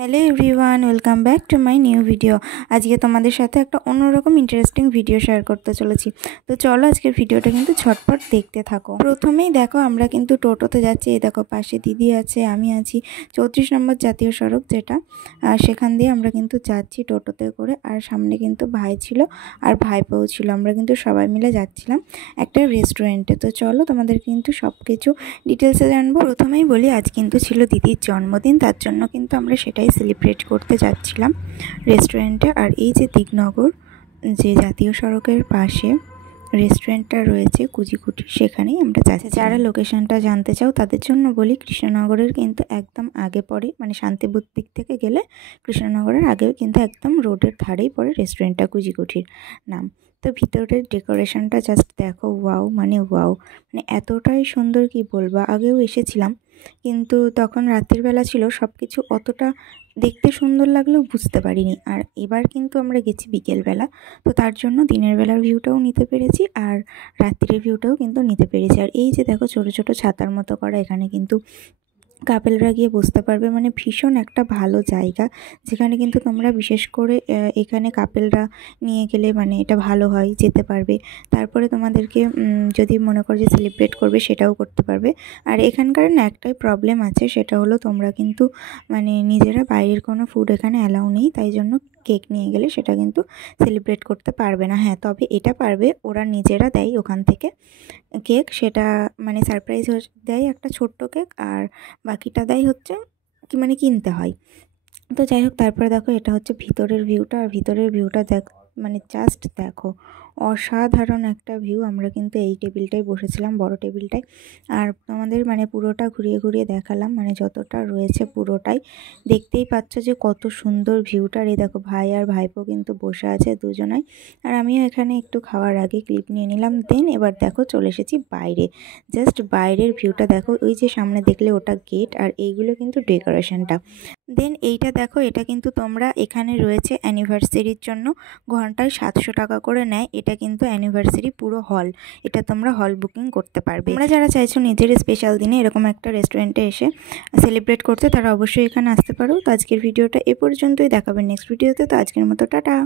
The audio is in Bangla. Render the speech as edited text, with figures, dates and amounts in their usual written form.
Hello everyone, welcome back to my new video. আজকে তোমাদের সাথে একটা অন্যরকম ইন্টারেস্টিং ভিডিও শেয়ার করতে চলেছি। তো চলো আজকের ভিডিওটা কিন্তু ঝটপট দেখতে থাকো। প্রথমেই দেখো আমরা কিন্তু টোটোতে যাচ্ছি। এই দেখো পাশে দিদি আছে, আমি আছি। 34 নম্বর জাতীয় সড়ক যেটা, সেখান দিয়ে আমরা কিন্তু যাচ্ছি টোটোতে করে। আর সামনে কিন্তু ভাই ছিল আর ভাইপোও ছিল। আমরা কিন্তু সবাই মিলে যাচ্ছিলাম একটা রেস্টুরেন্টে। তো চলো তোমাদের কিন্তু সব কিছু ডিটেলসে জানবো। প্রথমেই বলি, আজ কিন্তু ছিল দিদির জন্মদিন, তার জন্য কিন্তু আমরা সেটাই সেলিব্রেট করতে যাচ্ছিলাম রেস্টুরেন্টে। আর এই যে দিকনগর যে জাতীয় সড়কের পাশে রেস্টুরেন্টটা রয়েছে কুচিকুটি, সেখানেই আমরা যাচ্ছি। যারা লোকেশনটা জানতে চাও তাদের জন্য বলি, কৃষ্ণনগরের কিন্তু একদম আগে পড়ে, মানে শান্তিপুর দিক থেকে গেলে কৃষ্ণনগরের আগেও কিন্তু একদম রোডের ধারেই পড়ে রেস্টুরেন্টটা, কুচিকুটির নাম। তো ভিতরের ডেকোরেশনটা জাস্ট দেখো, ওয়াও মানে ওয়াও, মানে এতটাই সুন্দর কি বলবো। আগেও এসেছিলাম কিন্তু তখন রাতের বেলা ছিল, সব কিছু অতটা দেখতে সুন্দর লাগলেও বুঝতে পারিনি। আর এবার কিন্তু আমরা গেছি বিকেলবেলা, তো তার জন্য দিনের বেলার ভিউটাও নিতে পেরেছি আর রাত্রির ভিউটাও কিন্তু নিতে পেরেছি। আর এই যে দেখো ছোট ছোট ছাতার মতো করা, এখানে কিন্তু কাপেলরা গিয়ে বসতে পারবে। মানে ভীষণ একটা ভালো জায়গা, যেখানে কিন্তু তোমরা বিশেষ করে এখানে কাপেলরা নিয়ে গেলে মানে এটা ভালো হয়, যেতে পারবে। তারপরে তোমাদেরকে যদি মনে করো যে সেলিব্রেট করবে, সেটাও করতে পারবে। আর এখানকার না একটাই প্রবলেম আছে, সেটা হলো তোমরা কিন্তু মানে নিজেরা বাইরের কোনো ফুড এখানে অ্যালাউ নেই, তাই জন্য কেক নিয়ে গেলে সেটা কিন্তু সেলিব্রেট করতে পারবে না। হ্যাঁ, তবে এটা পারবে, ওরা নিজেরা দেয় ওখান থেকে কেক, সেটা মানে সারপ্রাইজ দেয় একটা ছোট্ট কেক, আর বাকিটা দেয় হচ্ছে কি মানে কিনতে হয়। তো যাই হোক, তারপরে দেখো এটা হচ্ছে ভিতরের ভিউটা। আর ভিতরের ভিউটা মানে জাস্ট দেখো, অসাধারণ একটা ভিউ। আমরা কিন্তু এই টেবিলটায় বসেছিলাম, বড় টেবিলটায়। আর তোমাদের মানে পুরোটা ঘুরিয়ে ঘুরিয়ে দেখালাম, মানে যতটা রয়েছে পুরোটাই দেখতেই পাচ্ছ যে কত সুন্দর ভিউটা। আর এই দেখো ভাই আর ভাইপো কিন্তু বসে আছে দুজনাই। আর আমিও এখানে একটু খাওয়ার আগে ক্লিপ নিয়ে নিলাম। দেন এবার দেখো চলে এসেছি বাইরে। জাস্ট বাইরের ভিউটা দেখো, ওই যে সামনে দেখলে ওটা গেট, আর এইগুলো কিন্তু ডেকোরেশনটা। দেন এইটা দেখো, এটা কিন্তু তোমরা এখানে রয়েছে অ্যানিভার্সারির জন্য ঘন্টায় 700 টাকা করে নেয়। এটা কিন্তু অ্যানিভার্সারি পুরো হল, এটা তোমরা হল বুকিং করতে পারবে। তোমরা যারা চাইছো নিজের স্পেশাল দিনে এরকম একটা রেস্টুরেন্টে এসে সেলিব্রেট করতে, তারা অবশ্যই এখানে আসতে পারো। তো আজকের ভিডিওটা এ পর্যন্তই, দেখাবেন নেক্সট ভিডিওতে। তো আজকের মতো টাটা।